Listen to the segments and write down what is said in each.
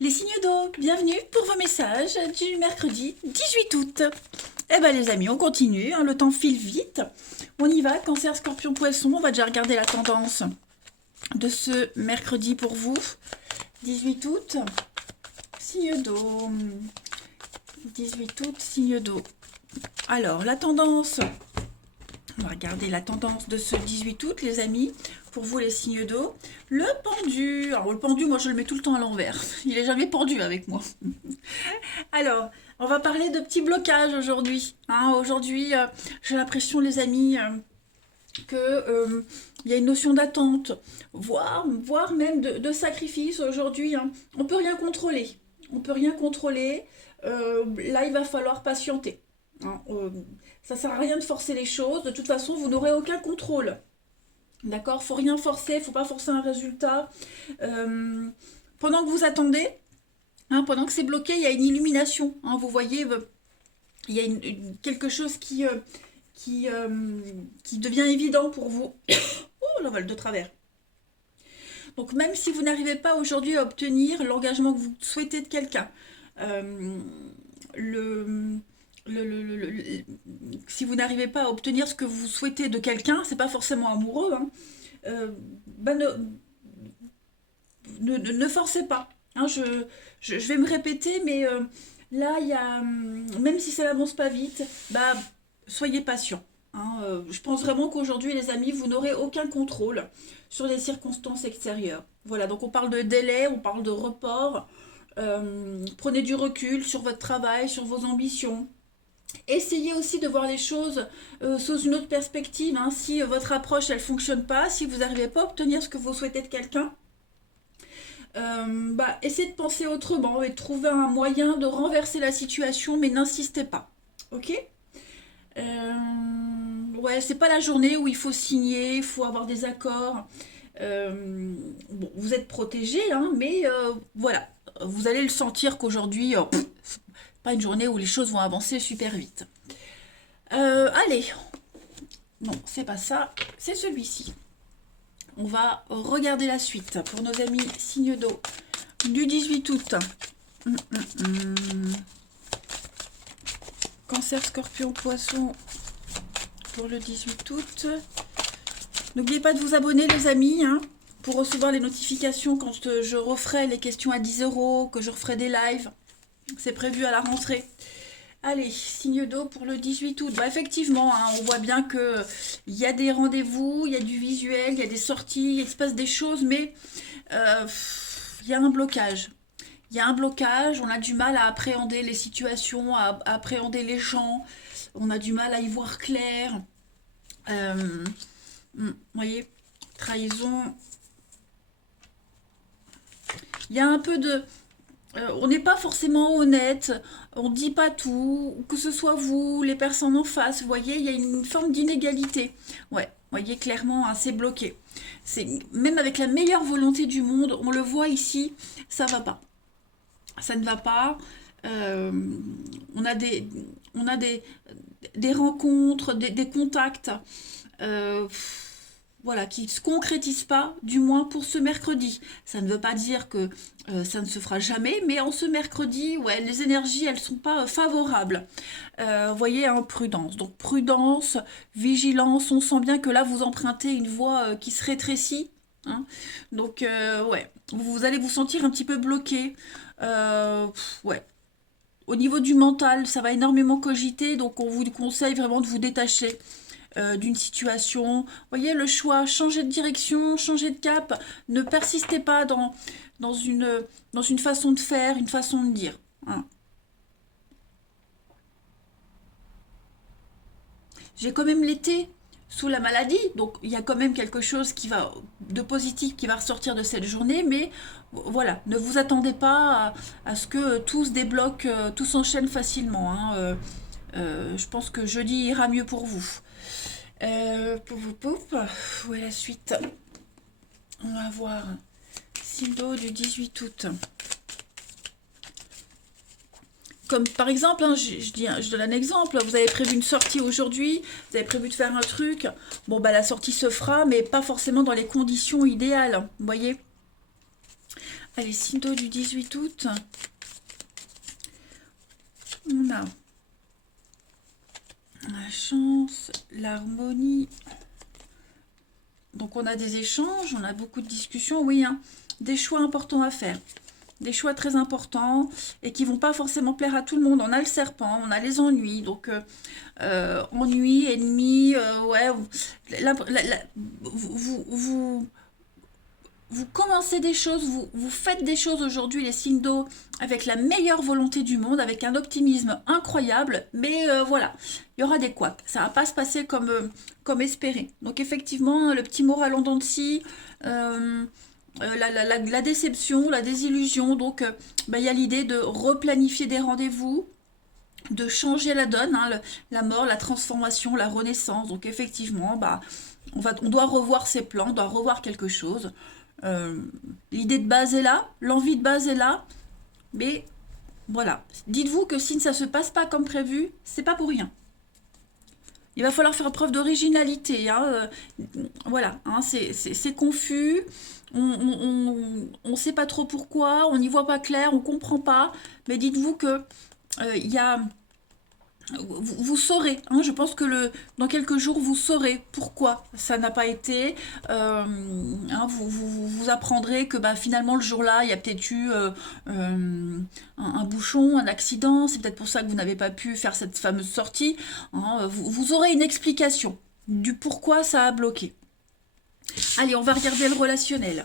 Les signes d'eau, bienvenue pour vos messages du mercredi 18 août. Eh ben les amis, on continue, hein, le temps file vite. On y va, cancer, scorpion, poisson, on va déjà regarder la tendance de ce mercredi pour vous. 18 août, signe d'eau. 18 août, signe d'eau. Alors, la tendance, on va regarder la tendance de ce 18 août, les amis, pour vous les signes d'eau. Le pendu, alors le pendu, moi je le mets tout le temps à l'envers. Il est jamais pendu avec moi. Alors, on va parler de petits blocages aujourd'hui. Hein. Aujourd'hui, j'ai l'impression, les amis, que il y a une notion d'attente, voire même de sacrifice aujourd'hui. Hein. On peut rien contrôler. On peut rien contrôler. Là, il va falloir patienter. Hein. Ça sert à rien de forcer les choses. De toute façon, vous n'aurez aucun contrôle. D'accord? Faut rien forcer. Faut pas forcer un résultat. Pendant que vous attendez, hein, pendant que c'est bloqué, il y a une illumination. Hein, vous voyez, il y a quelque chose qui devient évident pour vous. Oh, l'envol de travers. Donc même si vous n'arrivez pas aujourd'hui à obtenir l'engagement que vous souhaitez de quelqu'un, euh, le, si vous n'arrivez pas à obtenir ce que vous souhaitez de quelqu'un, c'est pas forcément amoureux, hein, ben ne forcez pas. Hein, je vais me répéter, mais là, il y a, même si ça n'avance pas vite, bah, soyez patient. Hein. Je pense vraiment qu'aujourd'hui, les amis, vous n'aurez aucun contrôle sur les circonstances extérieures. Voilà, donc on parle de délai, on parle de report. Prenez du recul sur votre travail, sur vos ambitions. Essayez aussi de voir les choses sous une autre perspective. Hein. Si votre approche, elle fonctionne pas, si vous n'arrivez pas à obtenir ce que vous souhaitez de quelqu'un, bah, essayez de penser autrement et de trouver un moyen de renverser la situation, mais n'insistez pas. Ok? Ouais, c'est pas la journée où il faut signer, il faut avoir des accords. Bon, vous êtes protégé, hein, mais voilà, vous allez le sentir qu'aujourd'hui, pas une journée où les choses vont avancer super vite. Allez, non, c'est pas ça, c'est celui-ci. On va regarder la suite pour nos amis signes d'eau du 18 août. Cancer, scorpion, poisson pour le 18 août. N'oubliez pas de vous abonner, les amis, hein, pour recevoir les notifications quand je referai les questions à 10 euros, que je referai des lives. C'est prévu à la rentrée. Allez, signe d'eau pour le 18 août. Bah, effectivement, hein, on voit bien que il y a des rendez-vous, il y a du visuel, il y a des sorties, il se passe des choses, mais il y a un blocage. Il y a un blocage, on a du mal à appréhender les situations, à appréhender les gens, on a du mal à y voir clair. Vous voyez, trahison. Il y a un peu de... on n'est pas forcément honnête, on ne dit pas tout, que ce soit vous, les personnes en face, vous voyez, il y a une forme d'inégalité. Ouais, vous voyez clairement, hein, c'est bloqué. Même avec la meilleure volonté du monde, on le voit ici, ça va pas. Ça ne va pas. Euh, on a des rencontres, des contacts. euh, voilà, qui ne se concrétise pas, du moins pour ce mercredi. Ça ne veut pas dire que ça ne se fera jamais, mais en ce mercredi, ouais, les énergies, elles ne sont pas favorables. Vous voyez, hein, prudence. Donc prudence, vigilance, on sent bien que là, vous empruntez une voie qui se rétrécit. Hein. Donc, ouais, vous allez vous sentir un petit peu bloqué. Ouais. Au niveau du mental, ça va énormément cogiter, donc on vous conseille vraiment de vous détacher d'une situation. Vous voyez, le choix, changer de direction, changer de cap, ne persistez pas dans une façon de faire, une façon de dire. Hein. J'ai quand même l'été sous la maladie, donc il y a quand même quelque chose de positif qui va ressortir de cette journée, mais voilà, ne vous attendez pas à ce que tout se débloque, tout s'enchaîne facilement. Hein. Je pense que jeudi ira mieux pour vous. Pouf, pouf, pouf. Où est la suite? On va voir. Sindo du 18 août. Comme par exemple, hein, je donne un exemple, vous avez prévu une sortie aujourd'hui, vous avez prévu de faire un truc, bon bah la sortie se fera, mais pas forcément dans les conditions idéales, vous voyez. Allez, signe d'eau du 18 août. On a la chance, l'harmonie. Donc on a des échanges, on a beaucoup de discussions, oui, hein, des choix importants à faire. Des choix très importants et qui vont pas forcément plaire à tout le monde. On a le serpent, on a les ennuis, donc ennuis, ennemis, ouais, vous commencez des choses, vous faites des choses aujourd'hui, les signes d'eau, avec la meilleure volonté du monde, avec un optimisme incroyable, mais voilà, il y aura des couacs. Ça va pas se passer comme espéré. Donc effectivement, le petit moral en dents de scie, la déception, la désillusion, donc bah, y a l'idée de replanifier des rendez-vous, de changer la donne, hein, la mort, la transformation, la renaissance. Donc effectivement, bah, on doit revoir ses plans, on doit revoir quelque chose. Euh, L'idée de base est là, l'envie de base est là, mais voilà. Dites-vous que si ça ne se passe pas comme prévu, c'est pas pour rien. Il va falloir faire preuve d'originalité. Hein, voilà, hein, c'est confus, on sait pas trop pourquoi, on n'y voit pas clair, on comprend pas, mais dites-vous que il y a vous saurez, hein, je pense que dans quelques jours, vous saurez pourquoi ça n'a pas été. Hein, vous apprendrez que bah, finalement, le jour-là, il y a peut-être eu un bouchon, un accident. C'est peut-être pour ça que vous n'avez pas pu faire cette fameuse sortie. Hein, vous aurez une explication du pourquoi ça a bloqué. Allez, on va regarder le relationnel.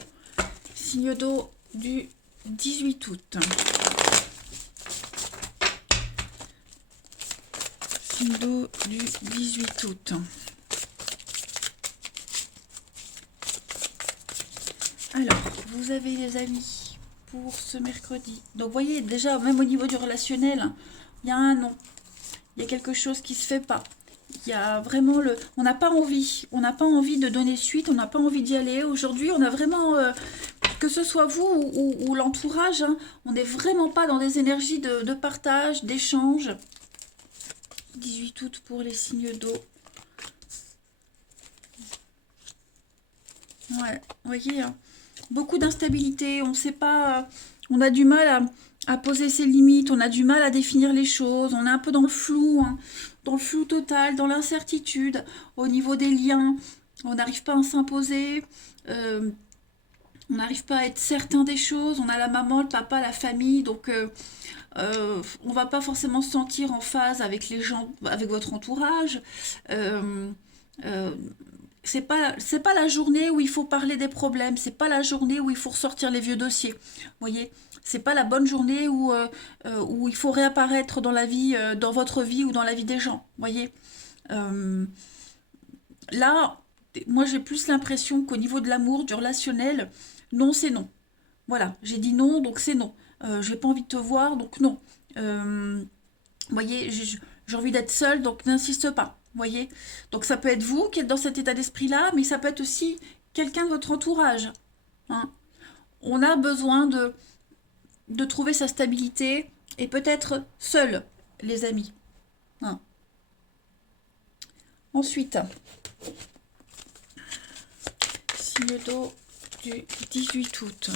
Signe d'eau du 18 août. D'eau du 18 août. Alors, vous avez les amis pour ce mercredi. Donc, vous voyez, déjà, même au niveau du relationnel, il y a un non. Il y a quelque chose qui se fait pas. Il y a vraiment on n'a pas envie. On n'a pas envie de donner suite. On n'a pas envie d'y aller. Aujourd'hui, on a vraiment... que ce soit vous ou l'entourage, hein, on n'est vraiment pas dans des énergies de partage, d'échange. 18 août pour les signes d'eau. Ouais, vous voyez, hein, beaucoup d'instabilité, on sait pas, on a du mal à poser ses limites, on a du mal à définir les choses, on est un peu dans le flou, hein, dans le flou total, dans l'incertitude, au niveau des liens, on n'arrive pas à s'imposer, on n'arrive pas à être certain des choses, on a la maman, le papa, la famille, donc on va pas forcément se sentir en phase avec les gens, avec votre entourage. Euh, c'est pas la journée où il faut parler des problèmes, c'est pas la journée où il faut ressortir les vieux dossiers. Vous voyez, c'est pas la bonne journée où il faut réapparaître dans la vie, dans votre vie ou dans la vie des gens. Vous voyez. Euh, Là, moi j'ai plus l'impression qu'au niveau de l'amour, du relationnel, non c'est non. Voilà, j'ai dit non, donc c'est non. J'ai pas envie de te voir, donc non. Vous voyez, j'ai envie d'être seule, donc n'insiste pas. Vous voyez, donc ça peut être vous qui êtes dans cet état d'esprit-là, mais ça peut être aussi quelqu'un de votre entourage. Hein. On a besoin de trouver sa stabilité et peut-être seul, les amis. Hein. Ensuite, signe d'eau du 18 août.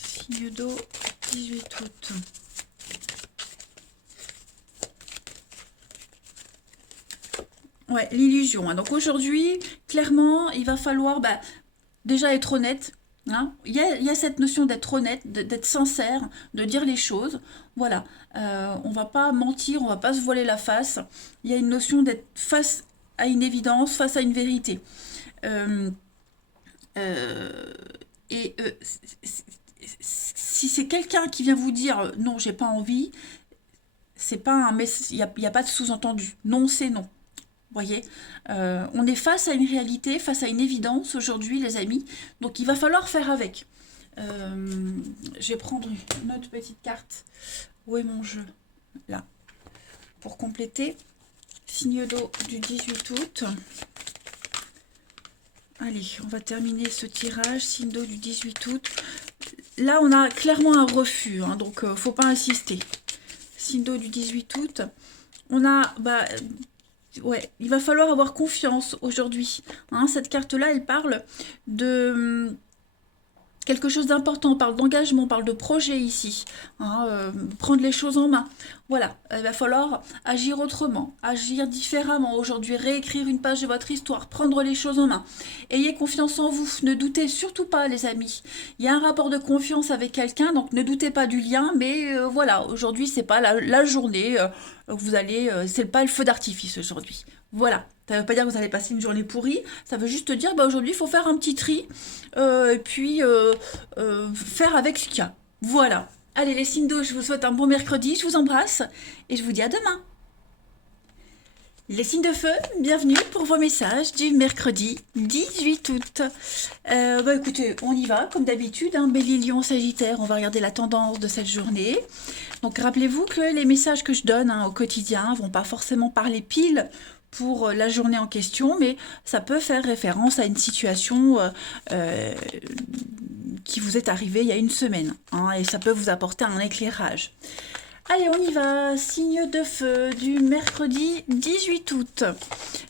Signe d'eau 18 août. Ouais, l'illusion. Hein. Donc aujourd'hui, clairement, il va falloir déjà être honnête. Hein. Il y a cette notion d'être honnête, d'être sincère, de dire les choses. Voilà. On va pas mentir, on va pas se voiler la face. Il y a une notion d'être face à une évidence, face à une vérité. Euh, euh, et si c'est quelqu'un qui vient vous dire non, j'ai pas envie, c'est pas un il y a pas de sous-entendu. Non, c'est non. Voyez, on est face à une réalité, face à une évidence aujourd'hui, les amis. Donc, il va falloir faire avec. Je vais prendre une autre petite carte. Où est mon jeu? Là. Pour compléter, signe d'eau du 18 août. Allez, on va terminer ce tirage. Signe d'eau du 18 août. Là, on a clairement un refus, hein, donc faut pas insister. Signe d'eau du 18 août. On a... ouais, il va falloir avoir confiance aujourd'hui. Hein, cette carte-là, elle parle de quelque chose d'important, on parle d'engagement, on parle de projet ici, hein, prendre les choses en main. Voilà, il va falloir agir autrement, agir différemment aujourd'hui, réécrire une page de votre histoire, prendre les choses en main. Ayez confiance en vous, ne doutez surtout pas les amis. Il y a un rapport de confiance avec quelqu'un, donc ne doutez pas du lien, mais voilà, aujourd'hui c'est pas la journée, vous allez, c'est pas le feu d'artifice aujourd'hui. Voilà, ça veut pas dire que vous allez passer une journée pourrie, ça veut juste dire bah aujourd'hui il faut faire un petit tri, et puis faire avec ce qu'il y a. Voilà. Allez les signes d'eau, je vous souhaite un bon mercredi, je vous embrasse et je vous dis à demain. Les signes de feu, bienvenue pour vos messages du mercredi 18 août. Bah écoutez, on y va comme d'habitude, hein, Bélier, Lion, Sagittaire, on va regarder la tendance de cette journée. Donc rappelez-vous que les messages que je donne au quotidien vont pas forcément parler pile pour la journée en question, mais ça peut faire référence à une situation qui vous est arrivée il y a une semaine, hein, et ça peut vous apporter un éclairage. Allez, on y va, signe de feu du mercredi 18 août.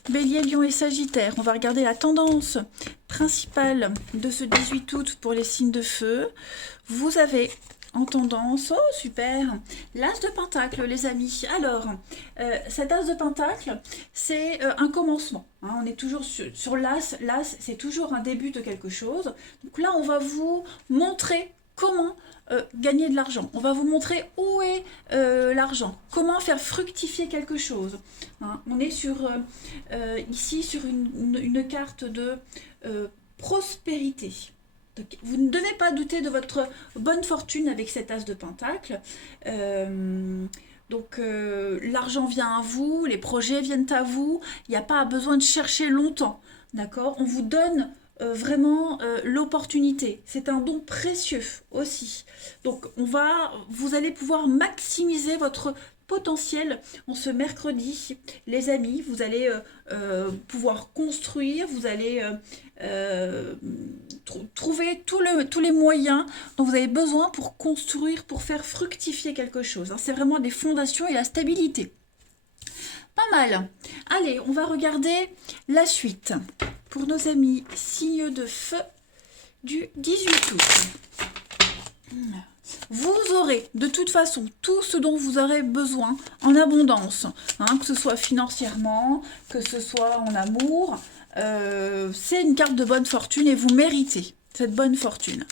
Bélier, Lion et Sagittaire, on va regarder la tendance principale de ce 18 août pour les signes de feu. Vous avez en tendance, oh super, l'as de pentacle les amis. Alors, cet as de pentacle, c'est un commencement, hein, on est toujours sur l'as, c'est toujours un début de quelque chose. Donc là, on va vous montrer comment gagner de l'argent. On va vous montrer où est l'argent, comment faire fructifier quelque chose. Hein, on est ici sur une carte de prospérité. Donc, vous ne devez pas douter de votre bonne fortune avec cet as de pentacle. L'argent vient à vous, les projets viennent à vous, il n'y a pas besoin de chercher longtemps. D'accord ? On vous donne vraiment l'opportunité. C'est un don précieux aussi. Donc vous allez pouvoir maximiser votre potentiel en ce mercredi, les amis. Vous allez pouvoir construire, vous allez trouver tous les moyens dont vous avez besoin pour construire, pour faire fructifier quelque chose. Hein. C'est vraiment des fondations et la stabilité. Pas mal. Allez, on va regarder la suite pour nos amis signes de feu du 18 août. Vous aurez de toute façon tout ce dont vous aurez besoin en abondance, hein, que ce soit financièrement, que ce soit en amour. C'est une carte de bonne fortune et vous méritez cette bonne fortune.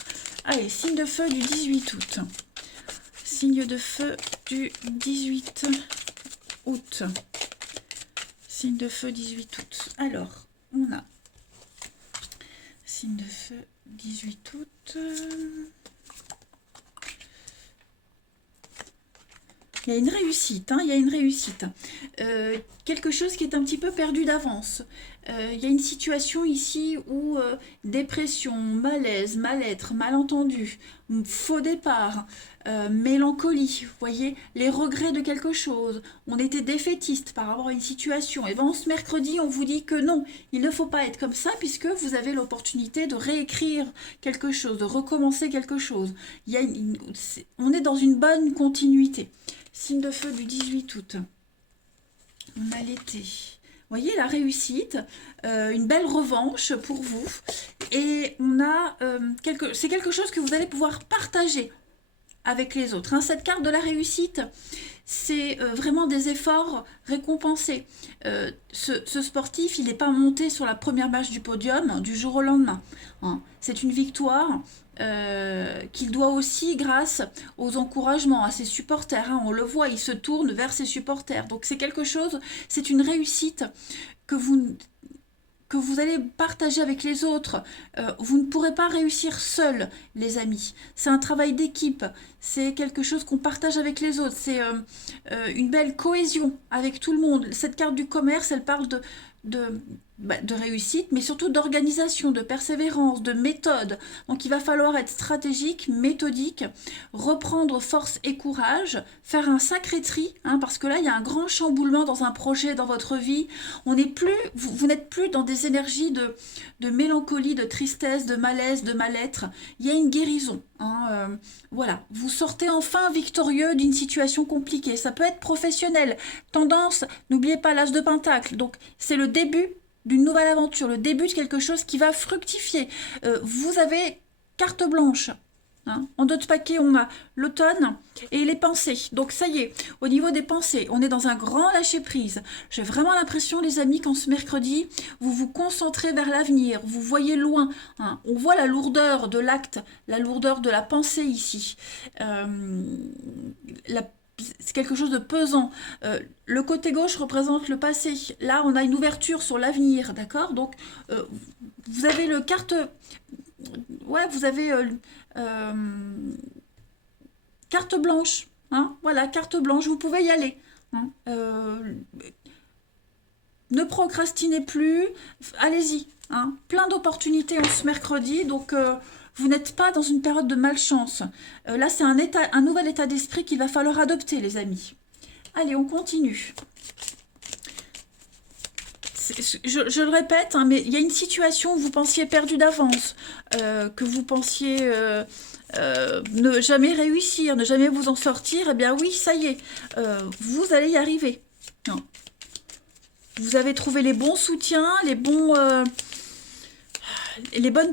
Allez, signe de feu du 18 août. Signe de feu du 18 août. Signe de feu 18 août. Alors, on a signe de feu 18 août. Il y a une réussite, hein, il y a une réussite. Quelque chose qui est un petit peu perdu d'avance. Il y a une situation ici où dépression, malaise, mal-être, malentendu, faux départ, mélancolie, vous voyez, les regrets de quelque chose. On était défaitiste par rapport à une situation. Et bien ce mercredi, on vous dit que non, il ne faut pas être comme ça puisque vous avez l'opportunité de réécrire quelque chose, de recommencer quelque chose. On est dans une bonne continuité. Signe de feu du 18 août. On a l'été. Vous voyez la réussite, une belle revanche pour vous. Et on a c'est quelque chose que vous allez pouvoir partager avec les autres. Hein. Cette carte de la réussite, c'est vraiment des efforts récompensés. Ce sportif, il n'est pas monté sur la première marche du podium du jour au lendemain. Hein. C'est une victoire qu'il doit aussi grâce aux encouragements, à ses supporters. Hein. On le voit, il se tourne vers ses supporters. Donc c'est quelque chose, c'est une réussite que vous allez partager avec les autres. Vous ne pourrez pas réussir seul, les amis. C'est un travail d'équipe. C'est quelque chose qu'on partage avec les autres. C'est une belle cohésion avec tout le monde. Cette carte du commerce, elle parle de réussite, mais surtout d'organisation, de persévérance, de méthode. Donc il va falloir être stratégique, méthodique, reprendre force et courage, faire un sacré tri, hein, parce que là il y a un grand chamboulement dans un projet, dans votre vie. Vous n'êtes plus dans des énergies de mélancolie, de tristesse, de malaise, de mal-être. Il y a une guérison. Hein, voilà, vous sortez enfin victorieux d'une situation compliquée. Ça peut être professionnel. Tendance, n'oubliez pas l'as de pentacle. Donc c'est le début d'une nouvelle aventure, le début de quelque chose qui va fructifier. Vous avez carte blanche. Hein. En d'autres paquets, on a l'automne et les pensées. Donc ça y est, au niveau des pensées, on est dans un grand lâcher-prise. J'ai vraiment l'impression, les amis, qu'en ce mercredi, vous vous concentrez vers l'avenir, vous voyez loin. Hein. On voit la lourdeur de l'acte, la lourdeur de la pensée ici. C'est quelque chose de pesant. Le côté gauche représente le passé. Là, on a une ouverture sur l'avenir, d'accord? Donc, vous avez le carte... Ouais, vous avez carte blanche. Hein, voilà, carte blanche, vous pouvez y aller. Hein, ne procrastinez plus, allez-y. Hein, plein d'opportunités en ce mercredi, donc vous n'êtes pas dans une période de malchance. Là, c'est un nouvel état d'esprit qu'il va falloir adopter, les amis. Allez, on continue. Je le répète, hein, mais il y a une situation où vous pensiez perdu d'avance, que vous pensiez ne jamais réussir, ne jamais vous en sortir. Eh bien oui, ça y est, vous allez y arriver. Non. Vous avez trouvé les bons soutiens, les bonnes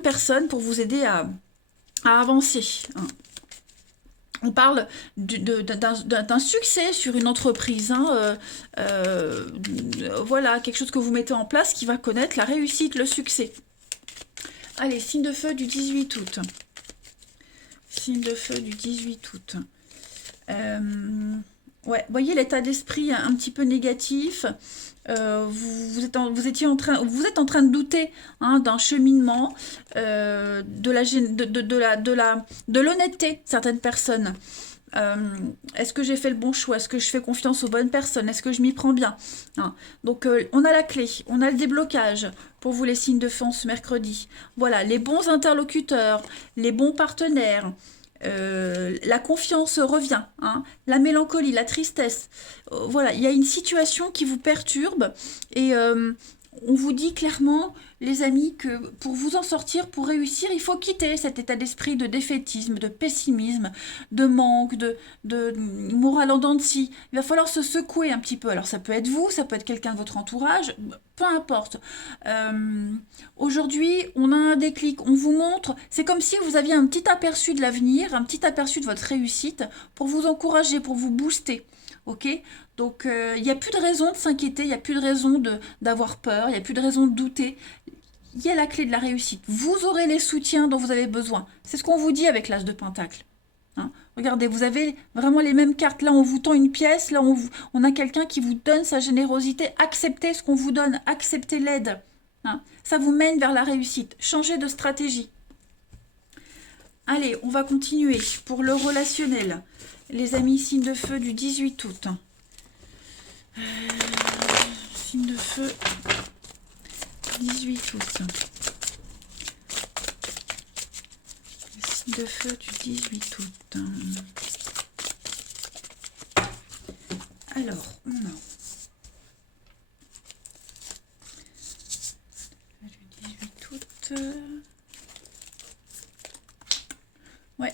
personnes pour vous aider à avancer. Hein. On parle d'un succès sur une entreprise. Hein, voilà, quelque chose que vous mettez en place qui va connaître la réussite, le succès. Allez, signe de feu du 18 août. Signe de feu du 18 août. Ouais, voyez l'état d'esprit un petit peu négatif. Vous êtes en train de douter, hein, d'un cheminement, de l'honnêteté, certaines personnes. Est-ce que j'ai fait le bon choix? Est-ce que je fais confiance aux bonnes personnes? Est-ce que je m'y prends bien? Hein. Donc, on a la clé, on a le déblocage pour vous les signes de feu ce mercredi. Voilà, les bons interlocuteurs, les bons partenaires. La confiance revient, hein, la mélancolie, la tristesse. Voilà, il y a une situation qui vous perturbe et on vous dit clairement, les amis, que pour vous en sortir, pour réussir, il faut quitter cet état d'esprit de défaitisme, de pessimisme, de manque, de morale en dents de scie. Il va falloir se secouer un petit peu. Alors ça peut être vous, ça peut être quelqu'un de votre entourage, peu importe. Aujourd'hui, on a un déclic, on vous montre, c'est comme si vous aviez un petit aperçu de l'avenir, un petit aperçu de votre réussite pour vous encourager, pour vous booster. Ok, donc il n'y a plus de raison de s'inquiéter, il n'y a plus de raison d'avoir peur, il n'y a plus de raison de douter. Il y a la clé de la réussite. Vous aurez les soutiens dont vous avez besoin. C'est ce qu'on vous dit avec l'As de Pentacle. Hein, regardez, vous avez vraiment les mêmes cartes. Là, on vous tend une pièce. Là, on a quelqu'un qui vous donne sa générosité. Acceptez ce qu'on vous donne. Acceptez l'aide. Hein, ça vous mène vers la réussite. Changez de stratégie. Allez, on va continuer pour le relationnel. Les amis, signe de feu du 18 août. Signe de feu 18 août. Signe de feu du 18 août. Alors, on a du 18 août. Ouais.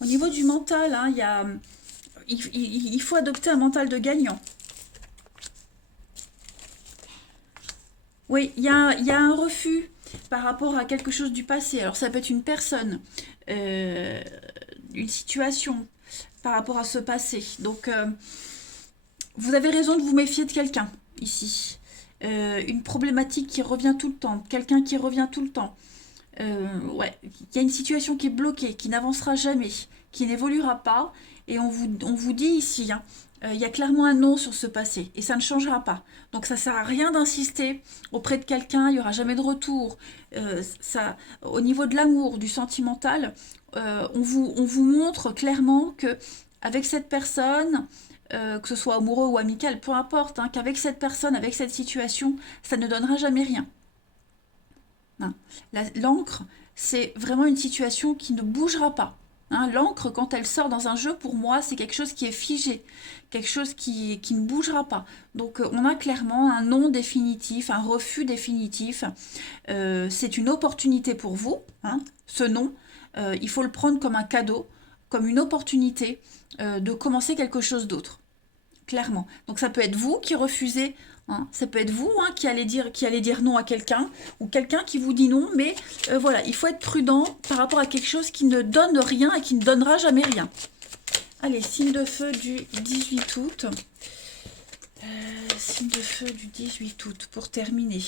Au niveau du mental, hein, il faut adopter un mental de gagnant. Oui, il y a un refus par rapport à quelque chose du passé. Alors ça peut être une personne, une situation par rapport à ce passé. Donc vous avez raison de vous méfier de quelqu'un ici. Une problématique qui revient tout le temps, quelqu'un qui revient tout le temps. Ouais, il y a une situation qui est bloquée, qui n'avancera jamais, qui n'évoluera pas. Et on vous dit ici, hein, il y a clairement un non sur ce passé et ça ne changera pas. Donc ça ne sert à rien d'insister auprès de quelqu'un, il n'y aura jamais de retour. Au niveau de l'amour, du sentimental, on vous montre clairement que avec cette personne, que ce soit amoureux ou amical, peu importe, hein, qu'avec cette personne, avec cette situation, ça ne donnera jamais rien. Hein. L'encre, c'est vraiment une situation qui ne bougera pas. Hein, l'encre, quand elle sort dans un jeu, pour moi, c'est quelque chose qui est figé, quelque chose qui ne bougera pas. Donc, on a clairement un non définitif, un refus définitif. C'est une opportunité pour vous, hein, ce non. Il faut le prendre comme un cadeau, comme une opportunité de commencer quelque chose d'autre, clairement. Donc, ça peut être vous qui refusez hein. Ça peut être vous hein, qui allez dire non à quelqu'un, ou quelqu'un qui vous dit non, mais voilà, il faut être prudent par rapport à quelque chose qui ne donne rien et qui ne donnera jamais rien. Allez, signe de feu du 18 août. Signe de feu du 18 août, pour terminer.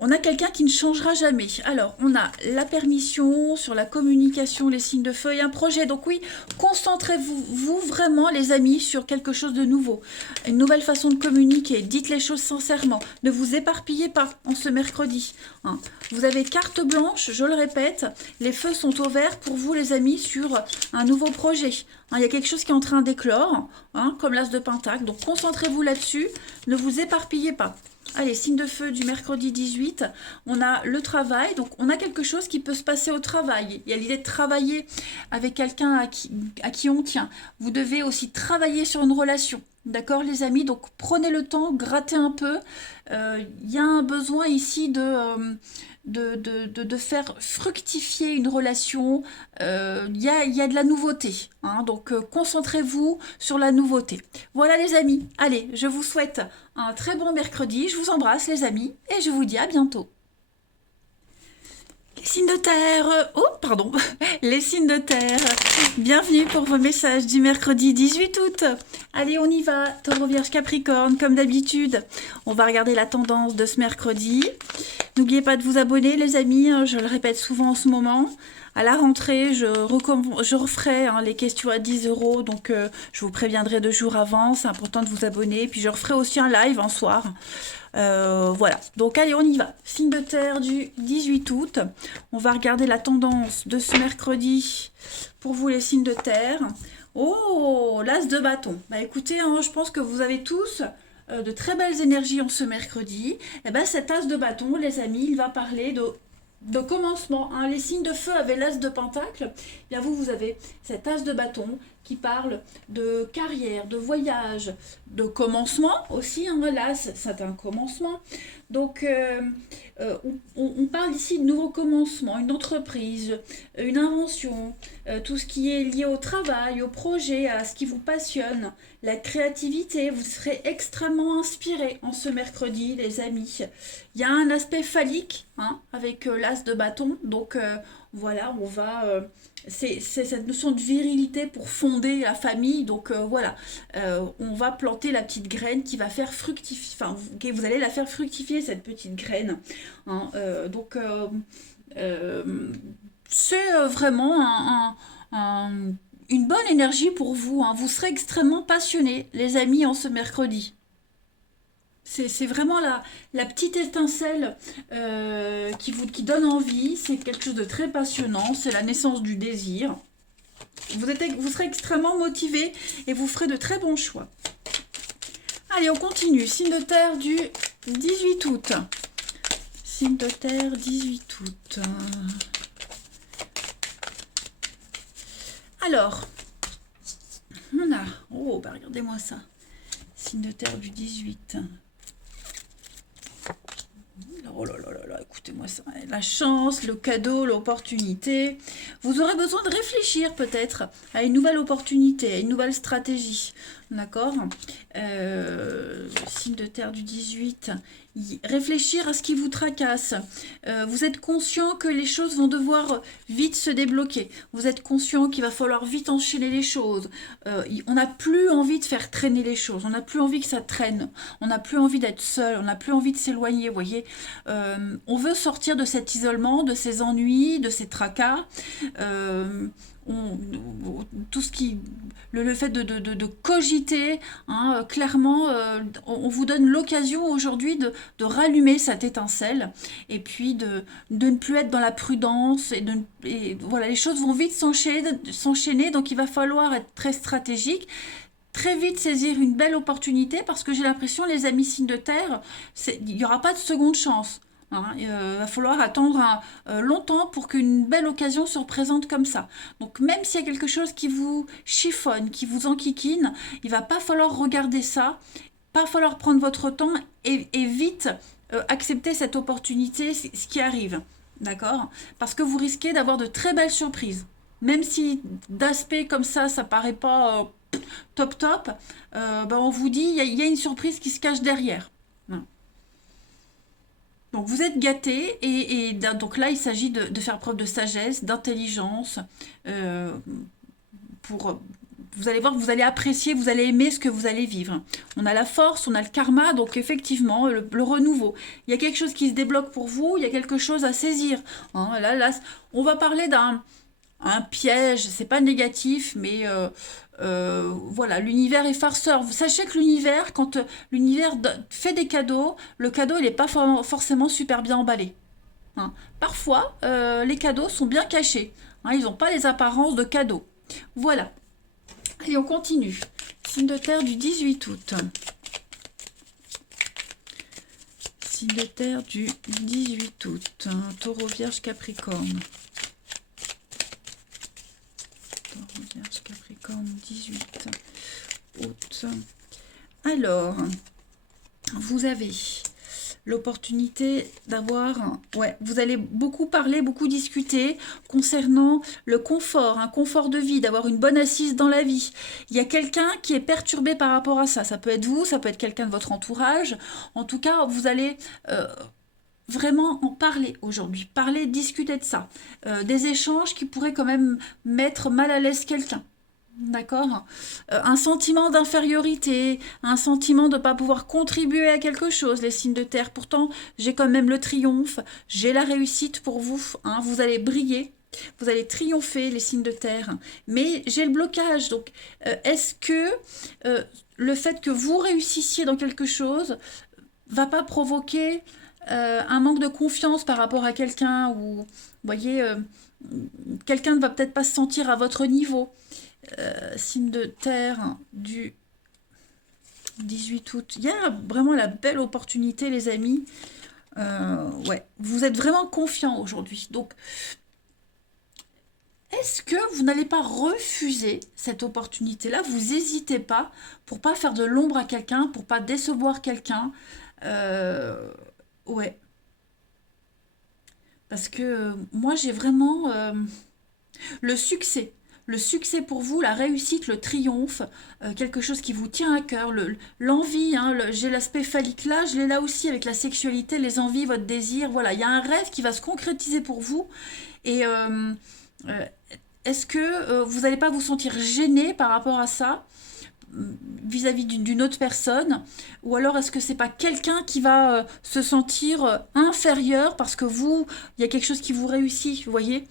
On a quelqu'un qui ne changera jamais. Alors, on a la permission sur la communication, les signes de feu et un projet. Donc oui, concentrez-vous vous vraiment, les amis, sur quelque chose de nouveau. Une nouvelle façon de communiquer. Dites les choses sincèrement. Ne vous éparpillez pas en ce mercredi, hein. Vous avez carte blanche, je le répète. Les feux sont au vert pour vous, les amis, sur un nouveau projet. Hein, il y a quelque chose qui est en train d'éclore, hein, comme l'as de pentacle. Donc concentrez-vous là-dessus. Ne vous éparpillez pas. Allez, signe de feu du mercredi 18, on a le travail, donc on a quelque chose qui peut se passer au travail. Il y a l'idée de travailler avec quelqu'un à qui on tient. Vous devez aussi travailler sur une relation, d'accord les amis? Donc prenez le temps, grattez un peu. Il y a un besoin ici de faire fructifier une relation. Il y a de la nouveauté, hein, donc concentrez-vous sur la nouveauté. Voilà les amis, allez, je vous souhaite un très bon mercredi, je vous embrasse les amis et je vous dis à bientôt. Les signes de terre, oh pardon, les signes de terre, bienvenue pour vos messages du mercredi 18 août. Allez, on y va, Taureau, Vierge, Capricorne, comme d'habitude. On va regarder la tendance de ce mercredi. N'oubliez pas de vous abonner les amis, je le répète souvent en ce moment. À la rentrée, je referai hein, les questions à 10 €, donc je vous préviendrai 2 jours avant, c'est important de vous abonner. Puis je referai aussi un live un soir. Voilà, donc allez, on y va. Signe de terre du 18 août. On va regarder la tendance de ce mercredi pour vous les signes de terre. Oh, l'as de bâton. Bah écoutez, hein, je pense que vous avez tous de très belles énergies en ce mercredi. Et ben cet as de bâton, les amis, il va parler de commencement, hein. Les signes de feu avaient l'as de pentacle, bien vous avez cet as de bâton qui parle de carrière, de voyage, de commencement aussi, hein. L'as, c'est un commencement. Donc, on parle ici de nouveaux commencements, une entreprise, une invention, tout ce qui est lié au travail, au projet, à ce qui vous passionne, la créativité. Vous serez extrêmement inspirés en ce mercredi, les amis. Il y a un aspect phallique hein, avec l'as de bâton, donc voilà, on va... c'est cette notion de virilité pour fonder la famille, donc voilà, on va planter la petite graine qui va faire fructifier, enfin vous allez la faire fructifier cette petite graine, hein, donc c'est vraiment une bonne énergie pour vous, hein. Vous serez extrêmement passionnés les amis en ce mercredi. C'est vraiment la petite étincelle qui donne envie. C'est quelque chose de très passionnant. C'est la naissance du désir. Vous serez extrêmement motivé et vous ferez de très bons choix. Allez, on continue. Signe de terre du 18 août. Signe de terre 18 août. Alors, on a... Oh, bah regardez-moi ça. Signe de terre du 18. Oh là là là là, écoutez-moi ça. La chance, le cadeau, l'opportunité. Vous aurez besoin de réfléchir peut-être à une nouvelle opportunité, à une nouvelle stratégie. D'accord, signe de terre du 18. Réfléchir à ce qui vous tracasse. Vous êtes conscient que les choses vont devoir vite se débloquer. Vous êtes conscient qu'il va falloir vite enchaîner les choses. On n'a plus envie de faire traîner les choses. On n'a plus envie que ça traîne. On n'a plus envie d'être seul. On n'a plus envie de s'éloigner, vous voyez. On veut sortir de cet isolement, de ces ennuis, de ces tracas. Tout ce qui le fait de cogiter hein, clairement on vous donne l'occasion aujourd'hui de rallumer cette étincelle et puis de ne plus être dans la prudence et voilà, les choses vont vite s'enchaîner, donc il va falloir être très stratégique, très vite saisir une belle opportunité, parce que j'ai l'impression, les amis signes de terre, il n'y aura pas de seconde chance. Hein, va falloir attendre longtemps pour qu'une belle occasion se représente comme ça. Donc même s'il y a quelque chose qui vous chiffonne, qui vous enquiquine, il va pas falloir regarder ça, pas falloir prendre votre temps et vite accepter cette opportunité, ce qui arrive. D'accord? Parce que vous risquez d'avoir de très belles surprises. Même si d'aspect comme ça paraît pas top top, ben, on vous dit, il y a une surprise qui se cache derrière. Hein. Donc vous êtes gâtés donc là il s'agit de faire preuve de sagesse, d'intelligence, euh, pour vous allez voir que vous allez apprécier, vous allez aimer ce que vous allez vivre. On a la force, on a le karma, donc effectivement le renouveau. Il y a quelque chose qui se débloque pour vous, il y a quelque chose à saisir. Hein, là, on va parler d'un un piège, c'est pas négatif, mais voilà, l'univers est farceur. Vous sachez que l'univers, quand l'univers fait des cadeaux, le cadeau il n'est pas forcément super bien emballé. Hein. Parfois, les cadeaux sont bien cachés. Hein, ils n'ont pas les apparences de cadeaux. Voilà. Allez, on continue. Signe de terre du 18 août. Signe de terre du 18 août. Taureau, Vierge, Capricorne. Taureau, Vierge, Capricorne, 18 août. Alors, vous avez l'opportunité d'avoir, vous allez beaucoup parler, beaucoup discuter concernant le confort, un confort de vie, d'avoir une bonne assise dans la vie. Il y a quelqu'un qui est perturbé par rapport à ça. Ça peut être vous, ça peut être quelqu'un de votre entourage. En tout cas, vous allez vraiment en parler aujourd'hui. Parler, discuter de ça. Des échanges qui pourraient quand même mettre mal à l'aise quelqu'un. D'accord. Un sentiment d'infériorité, un sentiment de ne pas pouvoir contribuer à quelque chose, les signes de terre. Pourtant, j'ai quand même le triomphe, j'ai la réussite pour vous. Hein, vous allez briller, vous allez triompher, les signes de terre. Mais j'ai le blocage. Donc, est-ce que le fait que vous réussissiez dans quelque chose va pas provoquer un manque de confiance par rapport à quelqu'un ou, vous voyez, quelqu'un ne va peut-être pas se sentir à votre niveau. Signe de terre du 18 août. Il y a vraiment la belle opportunité, les amis. Vous êtes vraiment confiants aujourd'hui. Donc, est-ce que vous n'allez pas refuser cette opportunité-là? Vous n'hésitez pas pour pas faire de l'ombre à quelqu'un, pour pas décevoir quelqu'un. Ouais. Parce que moi, j'ai vraiment le succès. Le succès pour vous, la réussite, le triomphe, quelque chose qui vous tient à cœur, l'envie, hein, j'ai l'aspect phallique là, je l'ai là aussi avec la sexualité, les envies, votre désir, voilà, il y a un rêve qui va se concrétiser pour vous. Et est-ce que vous n'allez pas vous sentir gêné par rapport à ça vis-à-vis d'une autre personne, ou alors est-ce que c'est pas quelqu'un qui va se sentir inférieur parce que vous, il y a quelque chose qui vous réussit, vous voyez.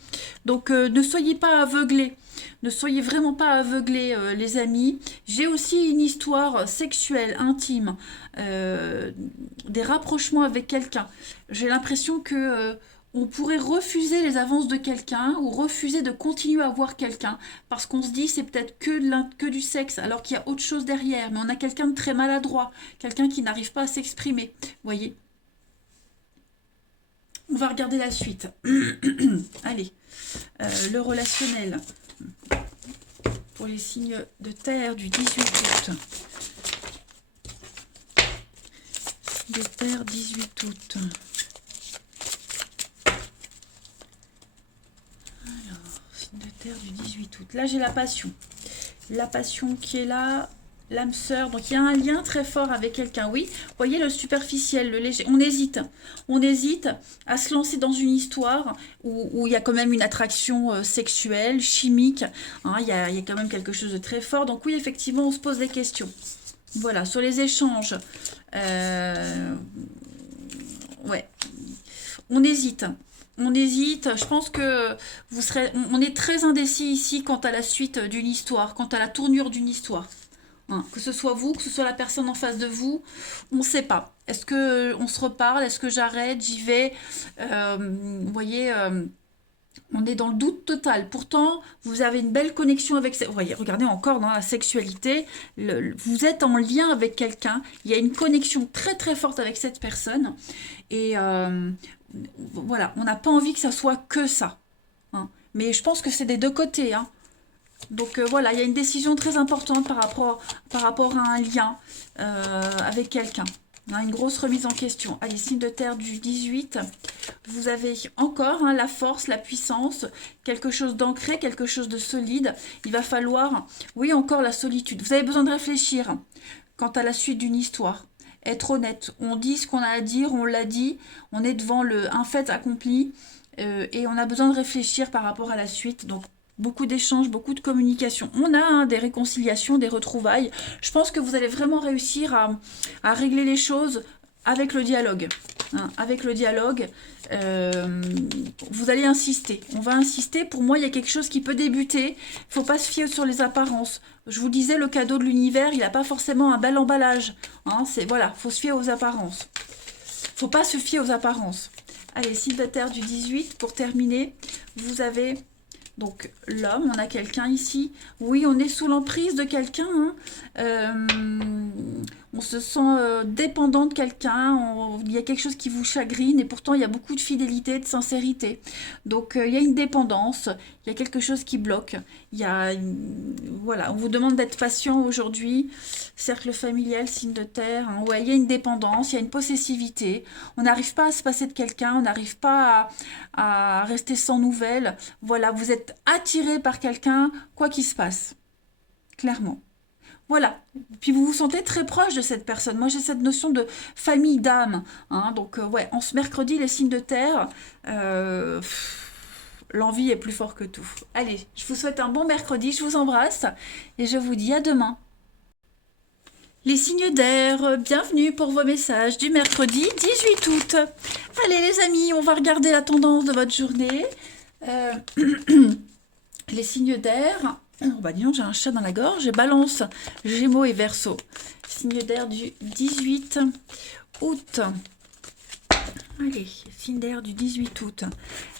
Donc ne soyez pas aveuglés, ne soyez vraiment pas aveuglés, les amis. J'ai aussi une histoire sexuelle, intime, des rapprochements avec quelqu'un. J'ai l'impression que on pourrait refuser les avances de quelqu'un ou refuser de continuer à voir quelqu'un parce qu'on se dit c'est peut-être que du sexe alors qu'il y a autre chose derrière, mais on a quelqu'un de très maladroit, quelqu'un qui n'arrive pas à s'exprimer, vous voyez. On va regarder la suite. Allez, le relationnel pour les signes de terre du 18 août. De terre 18 août. De terre du 18 août. Là, j'ai la passion. La passion qui est là, l'âme sœur. Donc, il y a un lien très fort avec quelqu'un. Oui, vous voyez le superficiel, le léger. On hésite. On hésite à se lancer dans une histoire où il y a quand même une attraction sexuelle, chimique. Hein, il y a quand même quelque chose de très fort. Donc, oui, effectivement, on se pose des questions. Voilà, sur les échanges. Ouais. On hésite. On hésite, je pense que on est très indécis ici quant à la suite d'une histoire, quant à la tournure d'une histoire. Hein, que ce soit vous, que ce soit la personne en face de vous, on ne sait pas. Est-ce que on se reparle? Est-ce que j'arrête? J'y vais? Vous voyez, on est dans le doute total. Pourtant, vous avez une belle connexion avec... Vous voyez, regardez encore dans la sexualité, vous êtes en lien avec quelqu'un, il y a une connexion très très forte avec cette personne. Et voilà, on n'a pas envie que ça soit que ça. Hein. Mais je pense que c'est des deux côtés. Hein. Donc voilà, il y a une décision très importante par rapport à un lien avec quelqu'un. Hein, une grosse remise en question. Allez, signe de terre du 18. Vous avez encore hein, la force, la puissance, quelque chose d'ancré, quelque chose de solide. Il va falloir, oui, encore la solitude. Vous avez besoin de réfléchir quant à la suite d'une histoire. Être honnête. On dit ce qu'on a à dire, on l'a dit. On est devant un fait accompli. Et on a besoin de réfléchir par rapport à la suite. Donc, beaucoup d'échanges, beaucoup de communication. On a hein, des réconciliations, des retrouvailles. Je pense que vous allez vraiment réussir à régler les choses avec le dialogue. Hein, avec le dialogue, vous allez insister. On va insister. Pour moi, il y a quelque chose qui peut débuter. Il ne faut pas se fier sur les apparences. Je vous disais, le cadeau de l'univers, il n'a pas forcément un bel emballage. Hein, voilà, il faut se fier aux apparences. Il ne faut pas se fier aux apparences. Allez, signe de terre du 18, pour terminer, vous avez donc l'homme, on a quelqu'un ici. Oui, on est sous l'emprise de quelqu'un. Hein. On se sent dépendant de quelqu'un. Il y a quelque chose qui vous chagrine et pourtant il y a beaucoup de fidélité, de sincérité. Donc il y a une dépendance, il y a quelque chose qui bloque. Voilà, on vous demande d'être patient aujourd'hui. Cercle familial, signe de terre. Hein. Ouais, il y a une dépendance, il y a une possessivité. On n'arrive pas à se passer de quelqu'un, on n'arrive pas à rester sans nouvelles. Voilà, vous êtes attiré par quelqu'un, quoi qu'il se passe. Clairement. Voilà. Puis vous vous sentez très proche de cette personne. Moi, j'ai cette notion de famille d'âme. Hein. Donc, ouais, en ce mercredi, les signes de terre, l'envie est plus fort que tout. Allez, je vous souhaite un bon mercredi, je vous embrasse et je vous dis à demain. Les signes d'air, bienvenue pour vos messages du mercredi 18 août. Allez les amis, on va regarder la tendance de votre journée. Les signes d'air, oh bah dis donc, j'ai un chat dans la gorge, Balance, Gémeaux et Verseau. Signe d'air du 18 août. Allez, signe d'air du 18 août.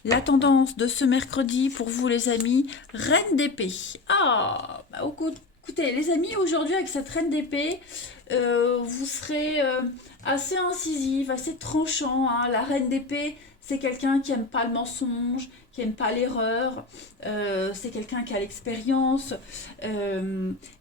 La tendance de ce mercredi pour vous les amis, Reine d'épée. Ah, bah écoutez les amis, aujourd'hui avec cette Reine d'épée, vous serez assez incisive, assez tranchant. Hein. La Reine d'épée, c'est quelqu'un qui n'aime pas le mensonge, qui n'aime pas l'erreur, c'est quelqu'un qui a l'expérience,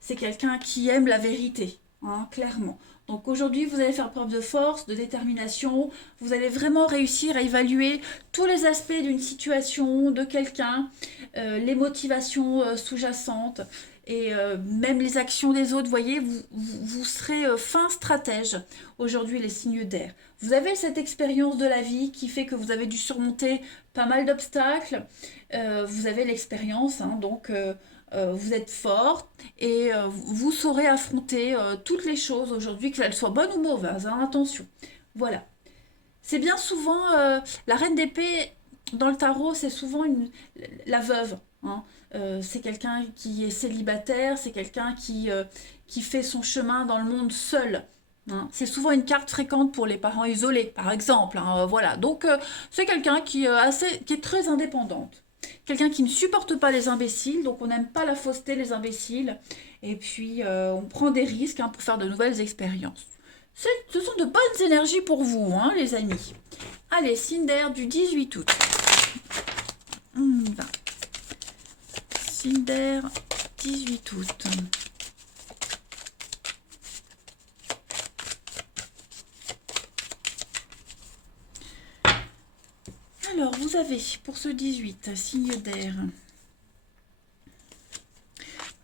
c'est quelqu'un qui aime la vérité, hein, clairement. Donc aujourd'hui, vous allez faire preuve de force, de détermination, vous allez vraiment réussir à évaluer tous les aspects d'une situation, de quelqu'un, les motivations sous-jacentes et même les actions des autres. Vous voyez, vous serez fin stratège aujourd'hui les signes d'air. Vous avez cette expérience de la vie qui fait que vous avez dû surmonter pas mal d'obstacles. Vous avez l'expérience, hein, donc vous êtes forte et vous saurez affronter toutes les choses aujourd'hui, qu'elles soient bonnes ou mauvaises. Hein, attention. Voilà. C'est bien souvent la reine d'épée dans le tarot, c'est souvent la veuve. Hein. C'est quelqu'un qui est célibataire, c'est quelqu'un qui fait son chemin dans le monde seul. Hein. C'est souvent une carte fréquente pour les parents isolés, par exemple. Hein, voilà. Donc, c'est quelqu'un qui est très indépendante. Quelqu'un qui ne supporte pas les imbéciles, donc on n'aime pas la fausseté, les imbéciles. Et puis, on prend des risques hein, pour faire de nouvelles expériences. Ce sont de bonnes énergies pour vous, hein, les amis. Allez, signe d'air du 18 août. On y va. Signe d'air, 18 août. Alors, vous avez pour ce 18, signe d'air,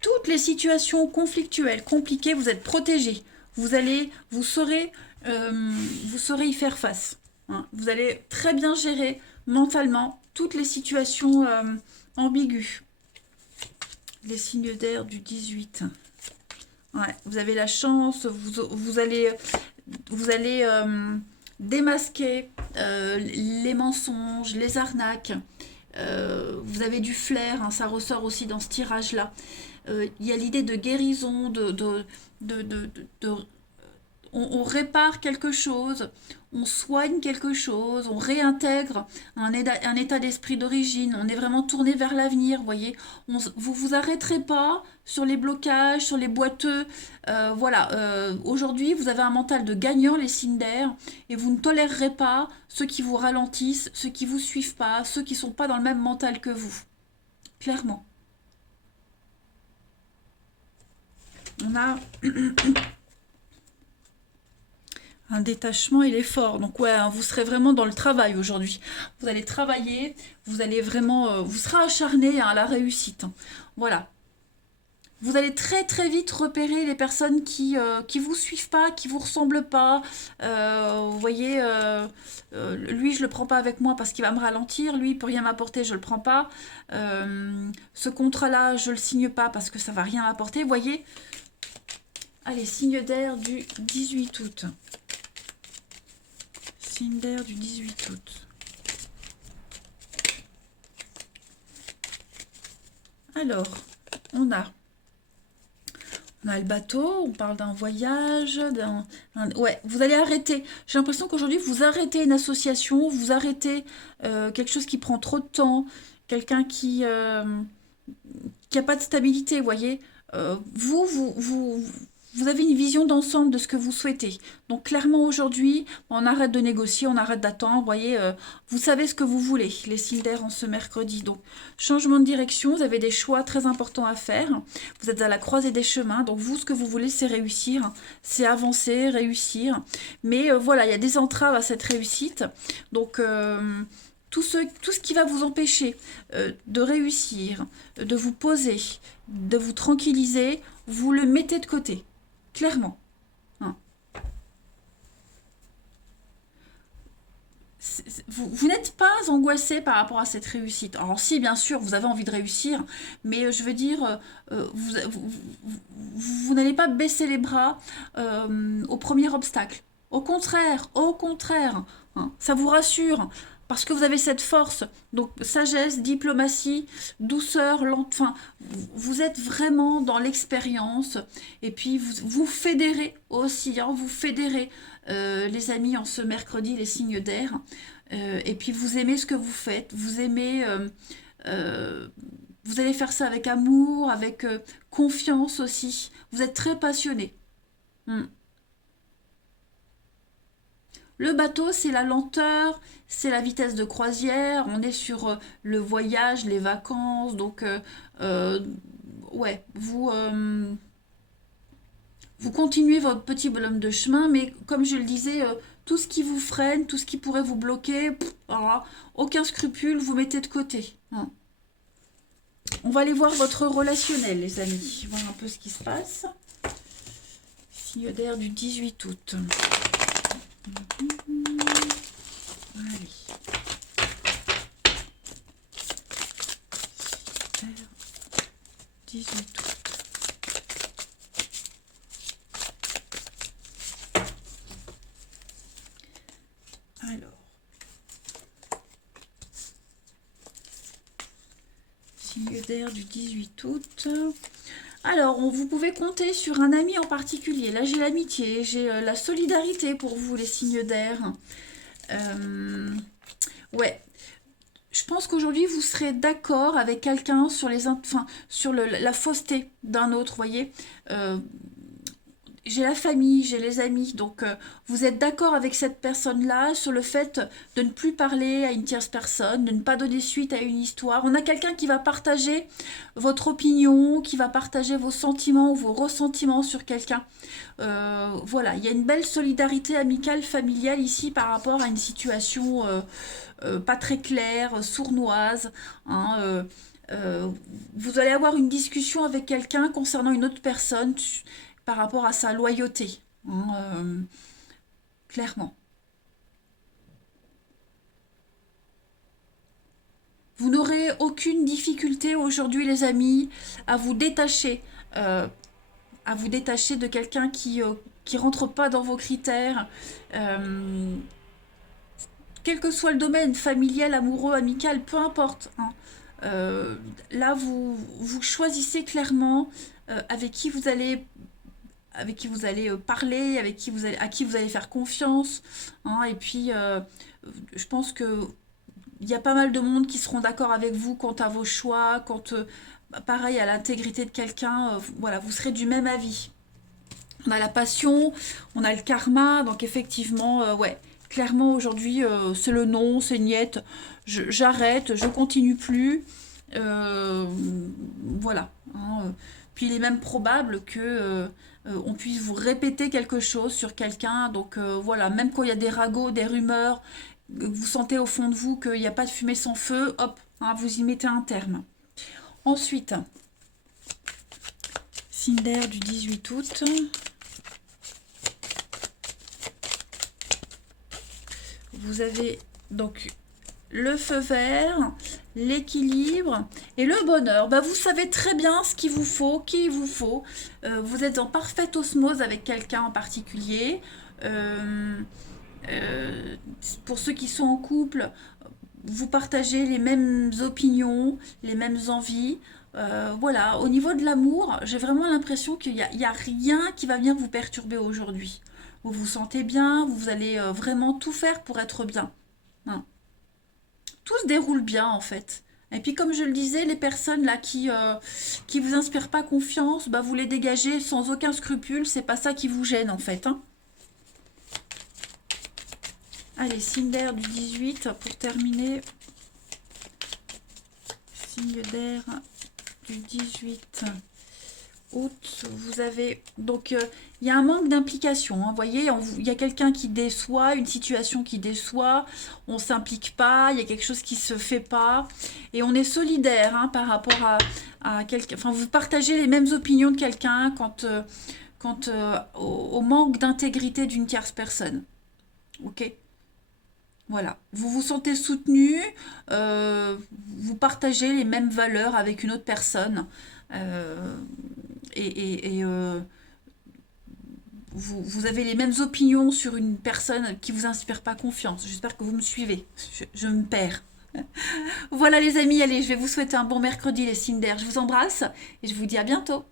toutes les situations conflictuelles, compliquées, vous êtes protégés. Vous saurez y faire face. Hein. Vous allez très bien gérer mentalement toutes les situations ambiguës. Les signes d'air du 18. Ouais, vous avez la chance, vous allez démasquer les mensonges, les arnaques. Vous avez du flair, hein, ça ressort aussi dans ce tirage-là. Il y a l'idée de guérison, on répare quelque chose, on soigne quelque chose, on réintègre un état d'esprit d'origine, on est vraiment tourné vers l'avenir, vous voyez. Vous vous arrêterez pas sur les blocages, sur les boiteux. Voilà, aujourd'hui, vous avez un mental de gagnant, les signes d'air, et vous ne tolérerez pas ceux qui vous ralentissent, ceux qui vous suivent pas, ceux qui sont pas dans le même mental que vous. Clairement. On a... Un détachement, il est fort. Donc ouais, hein, vous serez vraiment dans le travail aujourd'hui. Vous allez travailler, vous allez vraiment... vous serez acharné à la réussite, hein. Voilà. Vous allez très très vite repérer les personnes qui vous suivent pas, qui vous ressemblent pas. Vous voyez, lui je le prends pas avec moi parce qu'il va me ralentir, lui il peut rien m'apporter, je le prends pas. Ce contrat-là, je le signe pas parce que ça va rien apporter. Vous voyez, allez, signe d'air du 18 août. Signe d'air du 18 août. Alors, on a le bateau, on parle d'un voyage, ouais, vous allez arrêter. J'ai l'impression qu'aujourd'hui, vous arrêtez une association, vous arrêtez quelque chose qui prend trop de temps, quelqu'un qui a pas de stabilité, vous voyez. Vous avez une vision d'ensemble de ce que vous souhaitez. Donc clairement aujourd'hui, on arrête de négocier, on arrête d'attendre. Vous voyez, vous savez ce que vous voulez, les signes d'air en ce mercredi. Donc changement de direction, vous avez des choix très importants à faire. Vous êtes à la croisée des chemins. Donc vous, ce que vous voulez, c'est réussir, c'est avancer, réussir. Mais voilà, il y a des entraves à cette réussite. Donc tout ce qui va vous empêcher de réussir, de vous poser, de vous tranquilliser, vous le mettez de côté. Clairement. Hein. Vous n'êtes pas angoissé par rapport à cette réussite. Alors si, bien sûr, vous avez envie de réussir, mais je veux dire, vous n'allez pas baisser les bras au premier obstacle. Au contraire, hein, ça vous rassure. Parce que vous avez cette force, donc sagesse, diplomatie, douceur, enfin, vous êtes vraiment dans l'expérience, et puis vous fédérez aussi, hein, vous fédérez les amis en ce mercredi, les signes d'air, et puis vous aimez ce que vous faites, vous aimez, euh, vous allez faire ça avec amour, avec confiance aussi, vous êtes très passionné. Hmm. Le bateau, c'est la lenteur, c'est la vitesse de croisière, on est sur le voyage, les vacances, donc euh, ouais, vous continuez votre petit bonhomme de chemin, mais comme je le disais, tout ce qui vous freine, tout ce qui pourrait vous bloquer, voilà, aucun scrupule, vous mettez de côté, hein. On va aller voir votre relationnel, les amis, voir un peu ce qui se passe. Signe d'air du 18 août. Allez. 18 août. Alors. Signe d'air du 18 août. Alors, vous pouvez compter sur un ami en particulier. Là, j'ai l'amitié, j'ai la solidarité pour vous, les signes d'air. Ouais, je pense qu'aujourd'hui, vous serez d'accord avec quelqu'un sur enfin, sur la fausseté d'un autre, voyez. Euh, j'ai la famille, j'ai les amis, donc vous êtes d'accord avec cette personne-là sur le fait de ne plus parler à une tierce personne, de ne pas donner suite à une histoire. On a quelqu'un qui va partager votre opinion, qui va partager vos sentiments ou vos ressentiments sur quelqu'un. Voilà, il y a une belle solidarité amicale, familiale ici par rapport à une situation pas très claire, sournoise, hein, vous allez avoir une discussion avec quelqu'un concernant une autre personne par rapport à sa loyauté, hein, clairement. Vous n'aurez aucune difficulté aujourd'hui, les amis, à vous détacher, euh, à vous détacher de quelqu'un qui rentre pas dans vos critères. Euh, Quel que soit le domaine, familial, amoureux, amical, peu importe, hein. Là, vous choisissez clairement avec qui vous allez parler, à qui vous allez faire confiance, hein. Et puis, je pense que il y a pas mal de monde qui seront d'accord avec vous quant à vos choix, pareil à l'intégrité de quelqu'un. Voilà, vous serez du même avis. On a la passion, on a le karma, donc effectivement, ouais, clairement aujourd'hui, c'est le non, c'est niette, j'arrête, je continue plus. Euh, voilà, hein. Puis il est même probable que on puisse vous répéter quelque chose sur quelqu'un. Donc voilà, même quand il y a des ragots, des rumeurs, vous sentez au fond de vous qu'il n'y a pas de fumée sans feu, hop, hein, vous y mettez un terme. Ensuite, signe d'air du 18 août. Vous avez donc le feu vert, l'équilibre et le bonheur. Bah, vous savez très bien ce qu'il vous faut, qui il vous faut. Vous êtes en parfaite osmose avec quelqu'un en particulier. Euh, pour ceux qui sont en couple, vous partagez les mêmes opinions, les mêmes envies. Voilà, au niveau de l'amour, j'ai vraiment l'impression qu'il y a rien qui va venir vous perturber aujourd'hui. Vous vous sentez bien, vous allez vraiment tout faire pour être bien. Hein. Tout se déroule bien en fait. Et puis comme je le disais, les personnes là qui vous inspirent pas confiance, bah, vous les dégagez sans aucun scrupule, c'est pas ça qui vous gêne en fait. Hein. Allez, signe d'air du 18 pour terminer. Signe d'air du 18 août, vous avez donc il y a un manque d'implication. Hein, vous voyez, il y a quelqu'un qui déçoit, une situation qui déçoit, on s'implique pas, il y a quelque chose qui se fait pas, et on est solidaire hein, par rapport à quelqu'un. Enfin, vous partagez les mêmes opinions de quelqu'un au manque d'intégrité d'une tierce personne. Ok. Voilà, vous vous sentez soutenu, vous partagez les mêmes valeurs avec une autre personne euh, et vous avez les mêmes opinions sur une personne qui vous inspire pas confiance. J'espère que vous me suivez, je me perds. Voilà les amis, allez, je vais vous souhaiter un bon mercredi les signes d'air. Je vous embrasse et je vous dis à bientôt.